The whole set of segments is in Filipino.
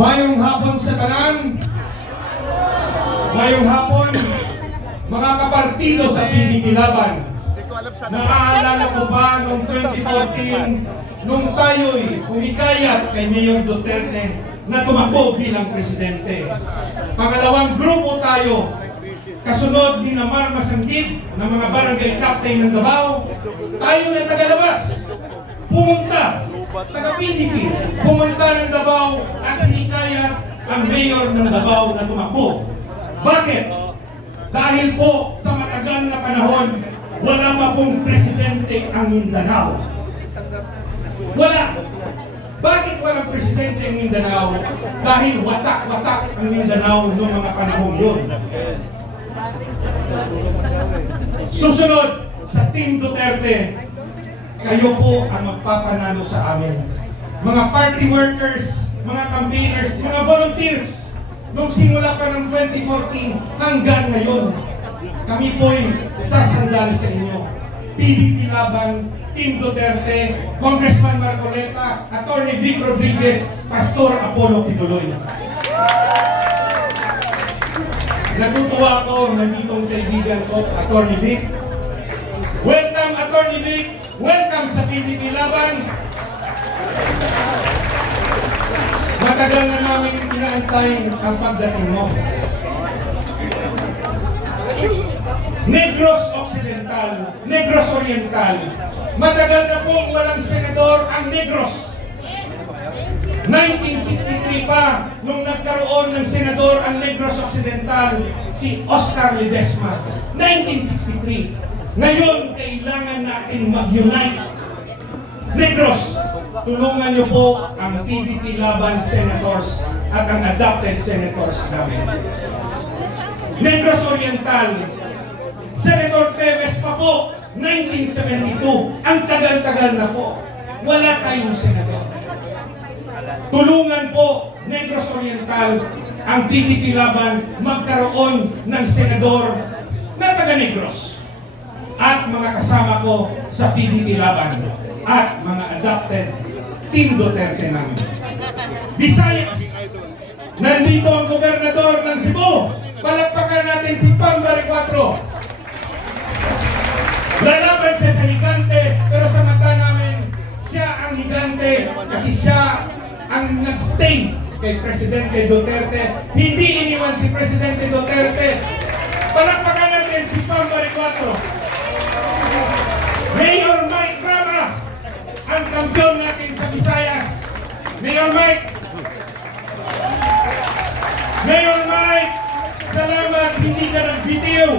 Mayong hapon sa tanan. Mayong hapon, mga kapartido sa PDP Laban. Naaalala ko ba noong 2014, nung tayo'y humikayat kay Mayor Duterte na tumakbo bilang presidente. Pangalawang grupo tayo, kasunod ni Namar Masanggit ng mga barangay captain ng Davao, tayo na tagalabas. Pumunta, taga PDP, pumunta ng Davao at hinikayat ang mayor ng Davao na tumakbo. Bakit? Dahil po sa matagal na panahon, wala pa pong presidente ang Mindanao. Wala. Bakit walang presidente ang Mindanao? Dahil watak-watak ang Mindanao noong mga panahon yun. Susunod sa Team Duterte, kayo po ang magpapanalo sa amin. Mga party workers, mga campaigners, mga volunteers, nung simula pa ng 2014 hanggang ngayon, kami po'y sasandali sa inyo. PDP Laban, Team Duterte, Congressman Marcoleta, Attorney Vic Rodriguez, Pastor Apollo Tibuloy. Natutuwa ako, nandito ang kaibigan ko, Attorney Vic. Welcome, Attorney Vic. Welcome sa PDP Laban. Matagal na namin inaantay ang pagdating mo. Negros Occidental, Negros Oriental. Matagal na pong walang senador ang Negros. 1963 pa, nung nagkaroon ng senador ang Negros Occidental, si Oscar Ledesma. 1963. Ngayon, kailangan natin mag-unite. Negros, tulungan niyo po ang PDP Laban Senators at ang adopted senators namin. Negros Oriental, Senator Teves pa po, 1972. Ang tagal-tagal na po. Wala tayong senador. Tulungan po, Negros Oriental, ang PDP Laban magkaroon ng senador na taga-Negros. At mga kasama ko sa PDP Laban at mga adopted Team Duterte namin. Visayas, nandito ang gobernador ng Cebu. Palakpakan natin si Pambari 4. Lalaban siya sa higante, pero sa mata namin, siya ang higante kasi siya ang nagstay kay Presidente Duterte. Hindi iniwan si Presidente Duterte. Palakpakan natin si Pambari 4. Mayor Mike Rama, ang kampiyon natin sa Visayas. Mayor Mike, Mayor Mike, salamat hindi ka nagbitiw.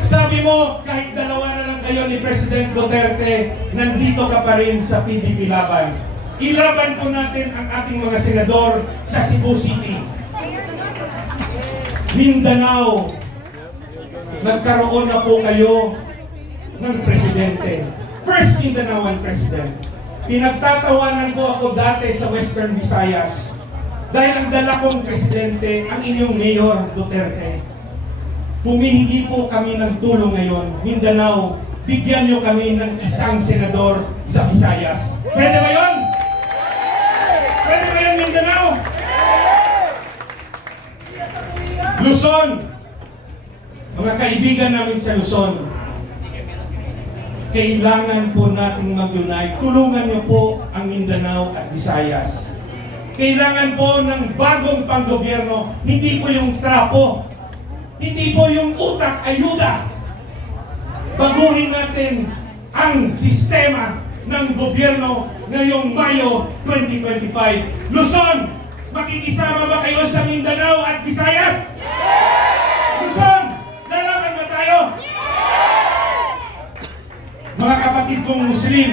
Sabi mo, kahit dalawa na lang kayo ni President Duterte, nandito ka pa rin sa PDP Laban. Ilaban po natin ang ating mga senador sa Cebu City. Mindanao, nagkaroon na po kayo ng presidente. First Mindanaoan President. Pinagtatawanan ko ako dati sa Western Visayas dahil ang dala kong presidente, ang inyong Mayor Duterte. Humihingi po kami ng tulong ngayon. Mindanao, bigyan niyo kami ng isang senador sa Visayas. Pwede ba yun? Pwede ba yun, Mindanao? Luzon, mga kaibigan namin sa Luzon, kailangan po nating mag-unite. Tulungan niyo po ang Mindanao at Visayas. Kailangan po ng bagong panggobyerno, hindi po yung trapo, hindi po yung utak ayuda. Baguhin natin ang sistema ng gobyerno ngayong Mayo 2025. Luzon, makikisama ba kayo sa Mindanao at Visayas? Luzon, Mga kapatid kong Muslim,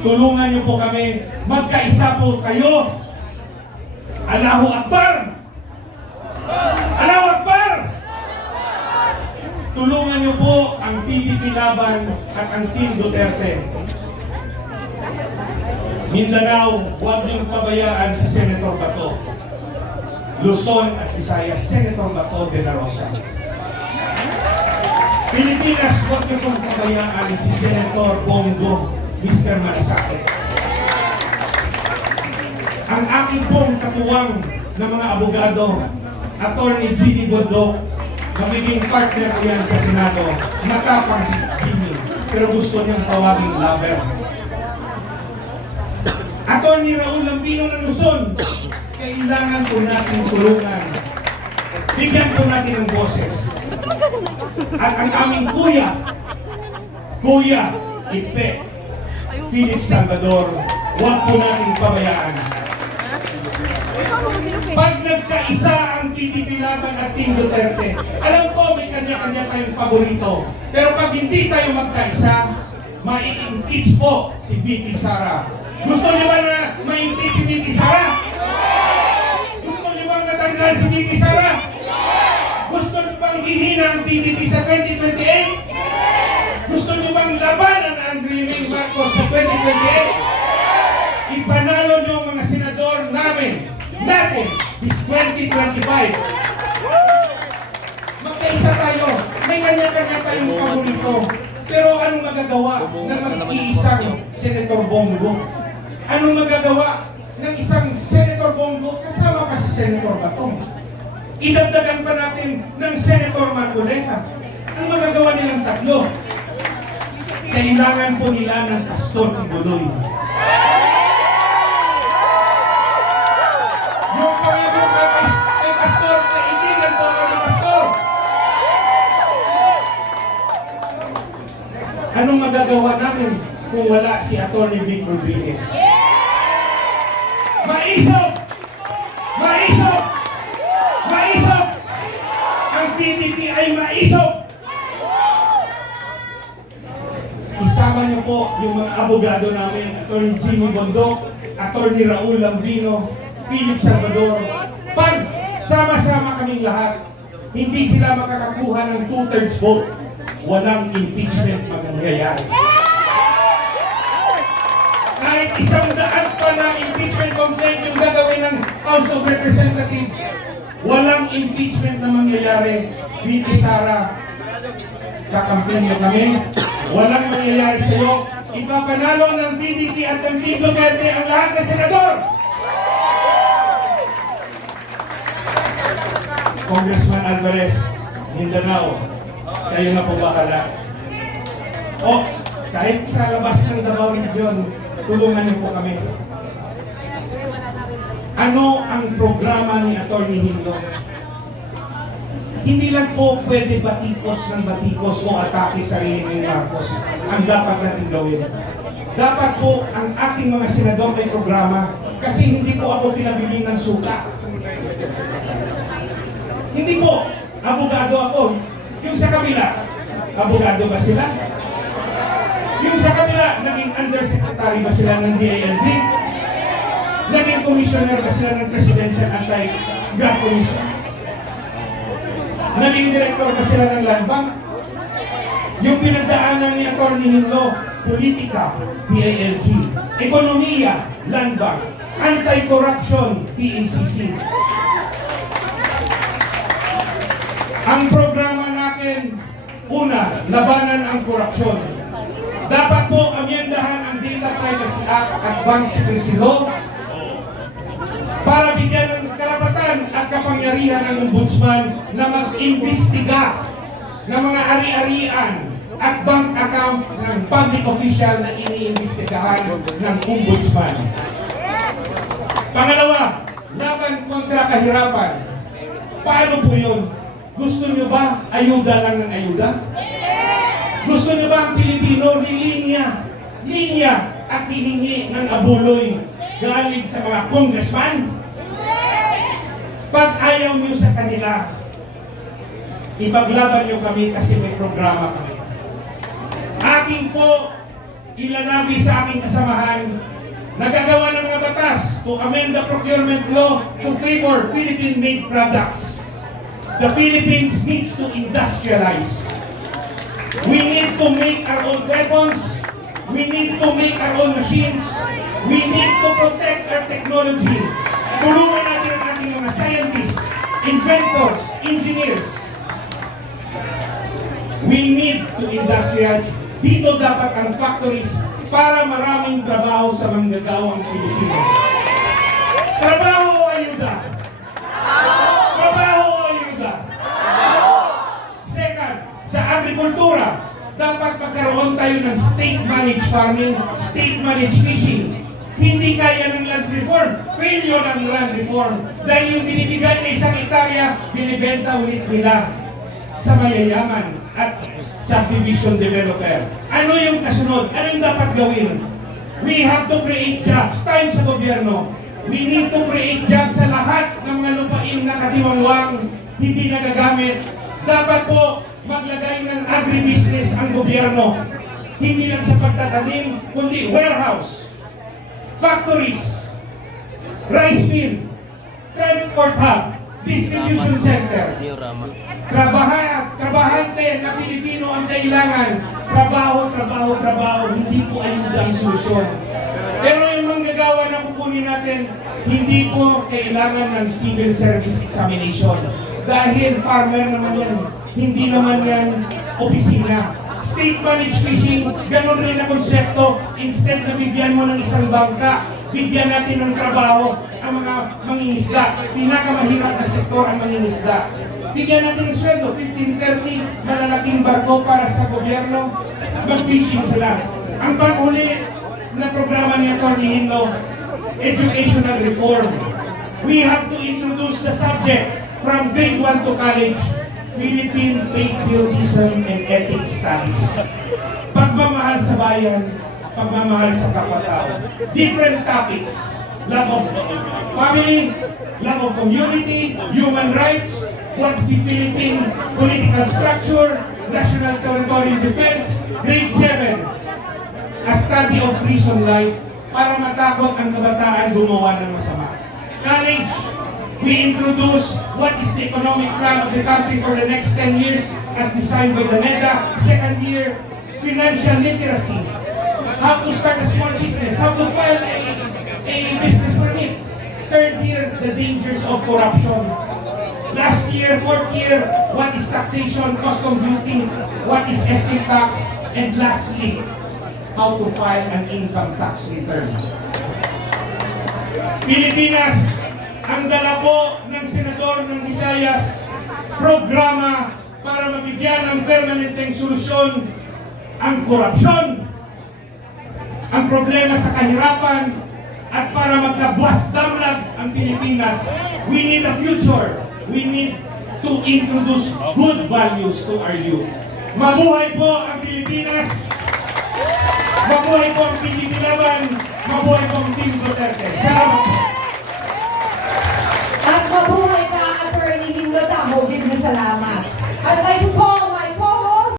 tulungan niyo po kami, magkaisa po kayo. Allahu Akbar! Allahu Akbar! Tulungan niyo po ang PDP Laban at ang Team Duterte. Mindanao, huwag niyong pabayaan si Senator Bato. Luzon at Visayas, Senator Bato de la Rosa. Pilipinas, huwag niyo pong pabayaan si Senator Bongo, Mr. Malasake. ang aking pong katuwang na mga abogado, Attorney Jimmy Bondo, magiging partner ko yan sa Senado. Matapang si Jimmy, pero gusto niyang tawaging lover. Attorney Raul Lambino ng Luzon, kailangan po natin tulungan. Bigyan po natin ng boses. At ang aming kuya, Kuya Ipe, Philip Salvador, huwag po natin pabayaan. Pag nagkaisa ang PDP laban at Team Duterte, alam ko may kanya-kanya tayong paborito. Pero pag hindi tayo magkaisa, mai-impeach po si VP Sara. Gusto niyo ba na ma-impeach si VP Sara? Gusto niyo bang natanggal si VP Sara? Ihina ang PDP sa 2028? Gusto niyo bang labanan ang Dreaming Marcos sa 2028? Ipanalo niyo ang mga senador namin natin is 2025. Magkaisa tayo. May kanya-kanya tayong paborito. Pero anong magagawa ng mag-iisang Senator Bongo? Anong magagawa ng isang Senator Bongo kasama pa si Senator Batong? Idagdagan pa natin ng Senator Marcoleta. Ang magagawa nilang tatlo? Kailangan po nila ng Pastor Kibuloy. Yung pas- kay Pastor, kaibigan po ako Pastor. Anong magagawa namin kung wala si Atty. Vic Rodriguez? Maisog! Maisog! Maisog! Ang PDP ay maisog! Isama niyo po yung mga abogado namin, Atty. Jimmy Bondo, Atty. Raul Lambino, Philip Salvador. Pag sama-sama kaming lahat, hindi sila makakakuha ng two-thirds vote. Walang impeachment mangyayari. Kahit isang daan pa na impeachment complaint yung gagawin ng House of Representatives, walang impeachment na mangyayari. VP Sara, kakampiyon niyo kami. Walang mangyayari sa iyo. Ipapanalo ng PDP at ng Team Duterte ang lahat ng senador. Congressman Alvarez, Mindanao, kayo na po bahala. O, kahit sa labas ng Davao Region, tulungan niyo po kami. Ano ang programa ni Atty. Hindo? Hindi lang po pwede batikos ng batikos o atake sa ng Marcos ang dapat natin gawin. Dapat po ang ating mga senador may programa kasi hindi po ako pinabili ng suka. Hindi po. Abogado ako. Yung sa kabila, abogado ba sila? Yung sa kabila, naging undersecretary ba sila ng DILG? Naging commissioner ba sila ng Presidential Anti-Graft Commission? Naging director ba sila ng Land Bank? Yung pinagdaanan ni Atty. Hinlo, politika, DILG, ekonomiya, Land Bank, anti-corruption, PACC. Ang programa natin, una, labanan ang korupsyon. Dapat po amyendahan ang Data Privacy Act at Bank Secrecy Law at kapangyarihan ng ombudsman na mag-imbestiga ng mga ari-arian at bank account ng public official na iniimbestigahan ng ombudsman. Pangalawa, laban kontra kahirapan. Paano po yun? Gusto nyo ba ayuda lang ng ayuda? Gusto nyo ba ang Pilipino nilinya, linya at hihingi ng abuloy galing sa mga congressman? Ayaw nyo sa kanila, ipaglaban nyo kami kasi may programa kami. Aking po ilalabi sa aking kasamahan nagagawa ng mga batas to amend the procurement law to favor Philippine-made products. The Philippines needs to industrialize. We need to make our own weapons. We need to make our own machines. We need to protect our technology. Tulungan mga scientists, inventors, engineers. We need to industrialize. Dito dapat ang factories para maraming trabaho sa manggagawang Pilipino. Trabaho o ayuda? Trabaho o ayuda? Second, sa agrikultura, dapat magkaroon tayo ng state-managed farming, state-managed fishing. Hindi kaya ng land reform. Failure ng land reform. Dahil yung binibigay na isang hektarya, binibenta ulit nila sa mayayaman at subdivision developer. Ano yung kasunod? Ano yung dapat gawin? We have to create jobs. Time sa gobyerno. We need to create jobs sa lahat ng mga lupain na katiwangwang, hindi nagagamit. Dapat po maglagay ng agribusiness ang gobyerno. Hindi lang sa pagtatanim, kundi warehouse, factories, rice mill, transport hub, distribution center. Trabaha, trabahante na Pilipino ang kailangan. Trabaho, trabaho, trabaho. Hindi po ayuda ang solusyon. Pero yung manggagawa na kukunin natin, hindi po kailangan ng civil service examination. Dahil farmer naman yan. Hindi naman yan opisina. State managed fishing, ganun rin na konsepto. Instead na bigyan mo ng isang bangka, bigyan natin ng trabaho ang mga mangingisda. Pinakamahirap na sektor ang mangingisda. Bigyan natin ng sweldo, 15-30, malalaking barko para sa gobyerno, mag-fishing sila. Ang panghuli na programa ni Atty. Hinlo, educational reform. We have to introduce the subject from grade 1 to college, Philippine Patriotism and Ethics Studies. Pagmamahal sa bayan, pagmamahal sa kapatao. Different topics. Love of family, love of community, human rights, what's the Philippine political structure, national territorial defense, grade 7, a study of prison life para matakot ang kabataan gumawa ng masama. College, we introduce what is the economic plan of the country for the next 10 years as designed by the MEDA. Second year, financial literacy. How to start a small business, how to file a, a business permit. Third year, the dangers of corruption. Last year, fourth year, what is taxation, custom duty, what is estate tax, and lastly, how to file an income tax return. Pilipinas, ang dala po ng Senador ng Visayas, programa para mabigyan ng permanenteng solusyon ang korupsyon, ang problema sa kahirapan, at para magkabuas damlag ang Pilipinas, we need a future. We need to introduce good values to our youth. Mabuhay po ang Pilipinas! Mabuhay po ang Pilipilaban! Mabuhay po ang Team Duterte! Salamat po! At mabuhay ka, Attorney Lindo Tamo. Big na salamat. I'd like to call